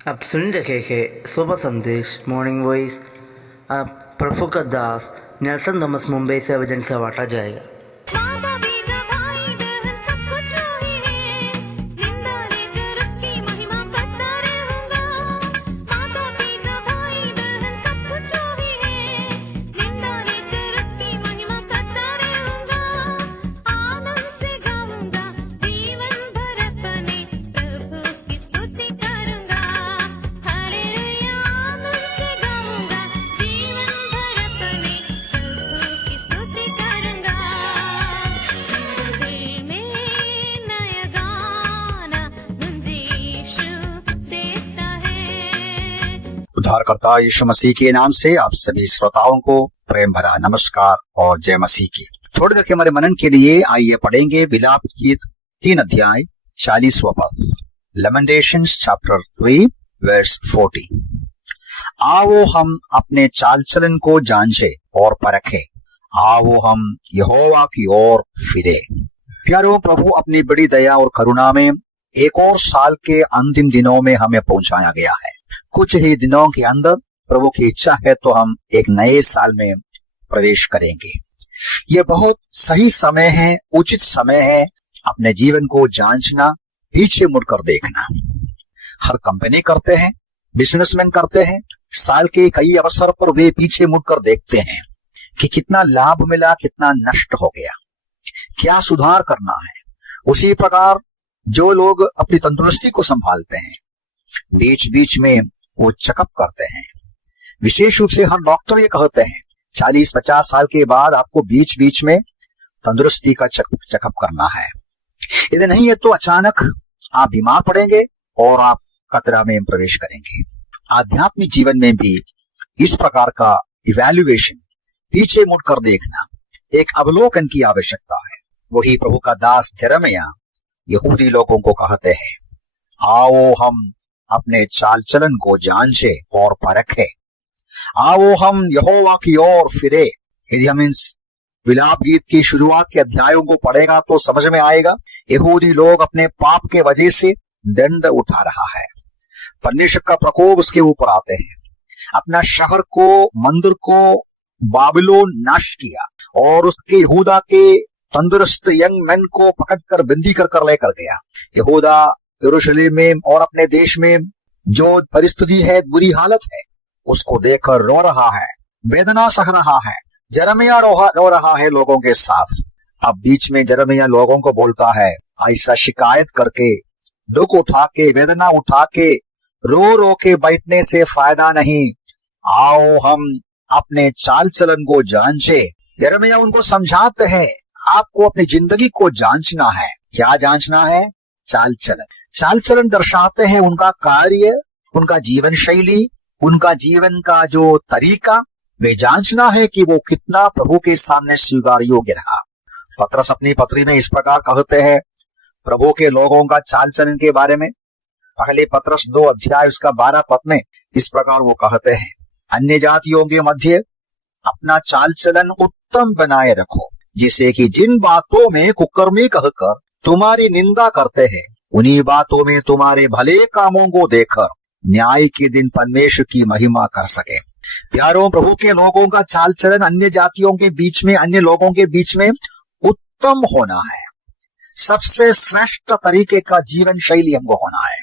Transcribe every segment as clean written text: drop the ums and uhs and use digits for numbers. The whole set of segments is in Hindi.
आप सुन रहे थे सुबह संदेश मॉर्निंग वॉइस। आप प्रफुल्ल दास नेल्सन थॉमस मुंबई से वजन से बांटा जाएगा। माता पिता भाई बहन सब कुछ रोही है, जिंदा लेकर उसकी महिमा करता रहूंगा। माता पिता भाई बहन सब कुछ रोही है, जिंदा लेकर उसकी महिमा करता रहूंगा। आनंद से गाऊंगा जीवन भर अपने प्रभु की स्तुति करूंगा। हालेलुया, आनंद से गाऊंगा जीवन भर अपने प्रभु की स्तुति करूंगा। दिल में नया गाना मुझे यीशु देता है। उद्धारकर्ता यीशु मसीह के नाम से आप सभी श्रोताओं को प्रेम भरा नमस्कार और जय मसीह की। थोड़ी देर के हमारे मनन के लिए आइए पढ़ेंगे विलाप गीत 3 अध्याय 40वां पद, लेमेंटेशंस चैप्टर 3 वर्स 40। आओ हम अपने चाल चलन को जांचे और परखें, आओ हम यहोवा की ओर फिरे। प्यारो, प्रभु अपनी बड़ी दया और करुणा में एक और साल के अंतिम दिनों में हमें पहुंचाया गया है। कुछ ही दिनों के अंदर प्रभु की इच्छा है तो हम एक नए साल में प्रवेश करेंगे। यह बहुत सही समय है, उचित समय है अपने जीवन को जांचना, पीछे मुड़कर देखना। हर कंपनी करते हैं, बिजनेसमैन करते हैं, साल के कई अवसर पर वे पीछे मुड़कर देखते हैं कि कितना लाभ मिला, कितना नष्ट हो गया, क्या सुधार करना है। उसी प्रकार जो लोग अपनी तंदुरुस्ती को संभालते हैं, बीच बीच में वो चेकअप करते हैं। विशेष रूप से हर डॉक्टर ये कहते हैं 40-50 साल के बाद आपको बीच बीच में तंदुरुस्ती का चेकअप करना है। यदि नहीं है तो अचानक आप बीमार पड़ेंगे और आप खतरा में प्रवेश करेंगे। आध्यात्मिक जीवन में भी इस प्रकार का इवैल्यूएशन, पीछे मुड़कर देखना, एक अवलोकन की आवश्यकता है। वही प्रभु का दास यिर्मयाह यहूदी लोगों को कहते हैं, आओ हम अपने चाल चलन को जांचे और परखें, आओ हम यहोवा की ओर फिरे। यदि हम इन विलाप गीत की शुरुआत के अध्यायों को पढ़ेगा तो समझ में आएगा यहूदी लोग अपने पाप के वजह से दंड उठा रहा है। परमेश्वर का प्रकोप उसके ऊपर आते हैं। अपना शहर को, मंदिर को बाबिलोन नाश किया और उसके यहूदा के तंदुरुस्त यंग मैन को पकड़कर बंदी कर लेकर गया। यहूदा, यरूशलेम में और अपने देश में जो परिस्थिति है, बुरी हालत है, उसको देखकर रो रहा है, वेदना सह रहा है। यिर्मयाह रो रहा है लोगों के साथ। अब बीच में यिर्मयाह लोगों को बोलता है, ऐसा शिकायत करके, दुख उठा के, वेदना उठा के, रो रो के बैठने से फायदा नहीं। आओ हम अपने चाल चलन को जांचे। यिर्मयाह उनको समझाते हैं, आपको अपनी जिंदगी को जांचना है। क्या जांचना है? चाल चलन। चाल चलन दर्शाते हैं उनका कार्य, उनका जीवन शैली, उनका जीवन का जो तरीका। वे जांचना है कि वो कितना प्रभु के सामने स्वीकार योग्य रहा। पतरस अपनी पत्री में इस प्रकार कहते हैं प्रभु के लोगों का चाल चलन के बारे में। पहले पतरस 2 अध्याय उसका 12 पद में इस प्रकार वो कहते हैं, अन्य जातियों के मध्य अपना चाल चलन उत्तम बनाए रखो, जिसे कि जिन बातों में कुकर्मी कहकर तुम्हारी निंदा करते हैं, उन्हीं बातों में तुम्हारे भले कामों को देखकर न्याय के दिन परमेश्वर की महिमा कर सके। प्यारों, प्रभु के लोगों का चाल चलन अन्य जातियों के बीच में, अन्य लोगों के बीच में उत्तम होना है। सबसे श्रेष्ठ तरीके का जीवन शैली हमको होना है।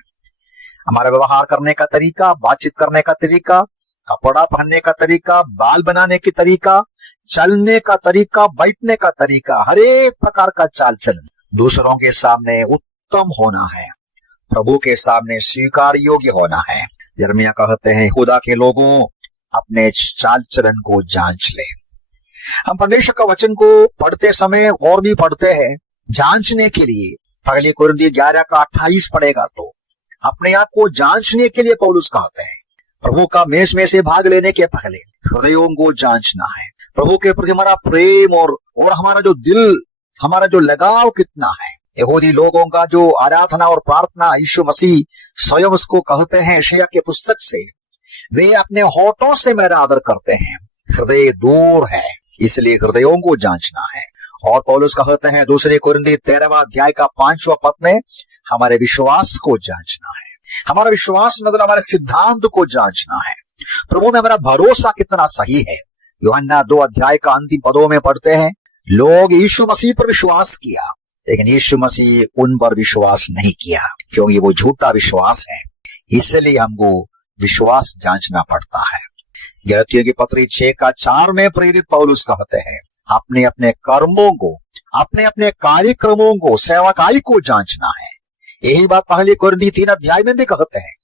हमारा व्यवहार करने का तरीका, बातचीत करने का तरीका, कपड़ा पहनने का तरीका, बाल बनाने की तरीका, चलने का तरीका, बैठने का तरीका, हर एक प्रकार का चाल चलन दूसरों के सामने उत्तम होना है, प्रभु के सामने स्वीकार योग्य होना है। यिर्मयाह कहते हैं, यहूदा के लोगों, अपने चाल चलन को जांच ले। हम परमेश्वर का वचन को पढ़ते समय और भी पढ़ते हैं जांचने के लिए। पहले कुरिन्थियों 11 का 28 पढ़ेगा तो अपने आप को जांचने के लिए पौलुस कहते हैं। प्रभु का मेज में से भाग लेने के पहले हृदयों को जांचना है। प्रभु के प्रति हमारा प्रेम और हमारा जो दिल, हमारा जो लगाव कितना है। यहूदी लोगों का जो आराधना और प्रार्थना यीशु मसीह स्वयं उसको कहते हैं यशायाह के पुस्तक से, वे अपने होठों से मेरा आदर करते हैं, हृदय दूर है, इसलिए हृदयों को जांचना है। और पौलुस कहते हैं दूसरे कुरिन्थियों 13वां अध्याय का 5वां पद में, हमारे विश्वास को जांचना है। हमारा विश्वास मतलब हमारे सिद्धांत को जांचना है। प्रभु में हमारा भरोसा कितना सही है। यूहन्ना 2 अध्याय का अंतिम पदों में पढ़ते हैं, लोग यीशु मसीह पर विश्वास किया, लेकिन यीशु मसीह उन पर विश्वास नहीं किया, क्योंकि वो झूठा विश्वास है। इसलिए हमको विश्वास जांचना पड़ता है। गलतियों की पत्री 6:4 में प्रेरित पौलुस कहते हैं, अपने अपने कर्मों को, अपने अपने कार्यक्रमों को, सेवकाई को जांचना है। यही बात पहले कोरिन्थी 3 अध्याय में भी कहते हैं।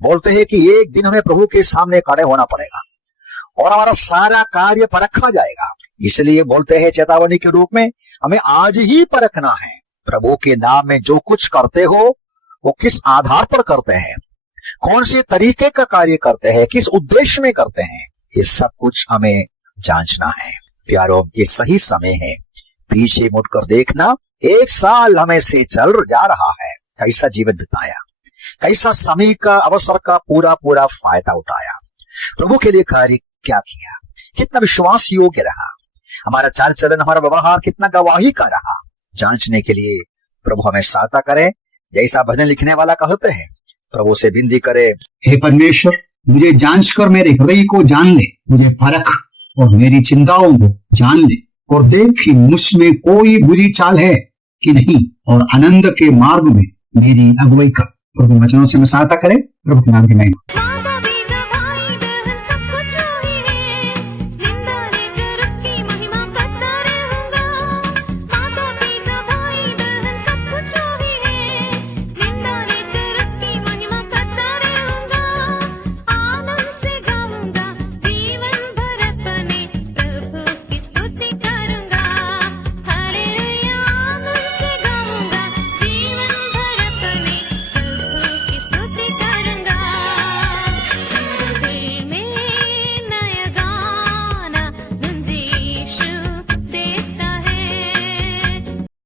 बोलते हैं कि एक दिन हमें प्रभु के सामने खड़े होना पड़ेगा और हमारा सारा कार्य परखा जाएगा। इसलिए बोलते हैं चेतावनी के रूप में, हमें आज ही परखना है प्रभु के नाम में जो कुछ करते हो वो किस आधार पर करते हैं, कौन से तरीके का कार्य करते हैं, किस उद्देश्य में करते हैं, ये सब कुछ हमें जांचना है। प्यारों, ये सही समय है पीछे मुड़कर देखना। 1 साल हमें से चल जा रहा है, कैसा जीवन बिताया, कैसा समय का अवसर का पूरा पूरा फायदा उठाया, प्रभु के लिए कार्य क्या किया, कितना विश्वास योग्य रहा, हमारा चाल चलन, हमारा व्यवहार कितना गवाही का रहा। जांचने के लिए प्रभु हमें सहायता करे। जैसा भजन लिखने वाला कहते हैं, प्रभु से विनती करे, हे परमेश्वर, मुझे जांच कर मेरे हृदय को जान ले, मुझे परख और मेरी चिंताओं को जान ले और देख कि मुझमें कोई बुरी चाल है कि नहीं, और आनंद के मार्ग में मेरी अगुवाई कर। प्रभु वचनों से मैं सहायता करे। प्रभु के नाम की महिमा।